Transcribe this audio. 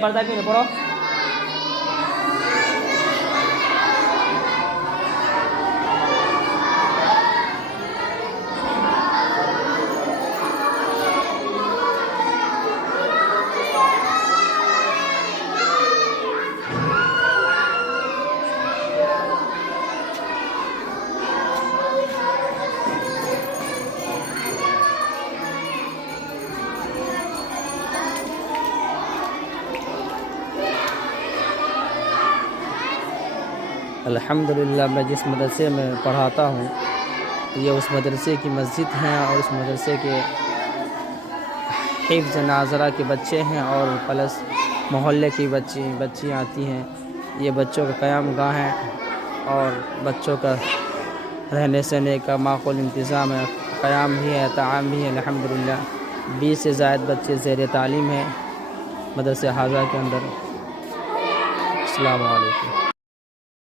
पर्दा क्यों नहीं पढ़ो? अल्हम्दुलिल्लाह मैं जिस मदरसे में पढ़ाता हूँ ये उस मदरसे की मस्जिद है और उस मदरसे के हिफ्ज़ नाज़रा के बच्चे हैं और प्लस मोहल्ले की बच्चियाँ आती हैं। ये बच्चों का क़याम गाह है और बच्चों का रहने सहने का माकूल इंतज़ाम है, क़याम भी है, ताआम भी है। अल्हम्दुलिल्लाह 20 से ज़ायद बच्चे ज़ेर तालीम हैं मदरसे हाज़ा के अंदर। अस्सलामु अलैकुम।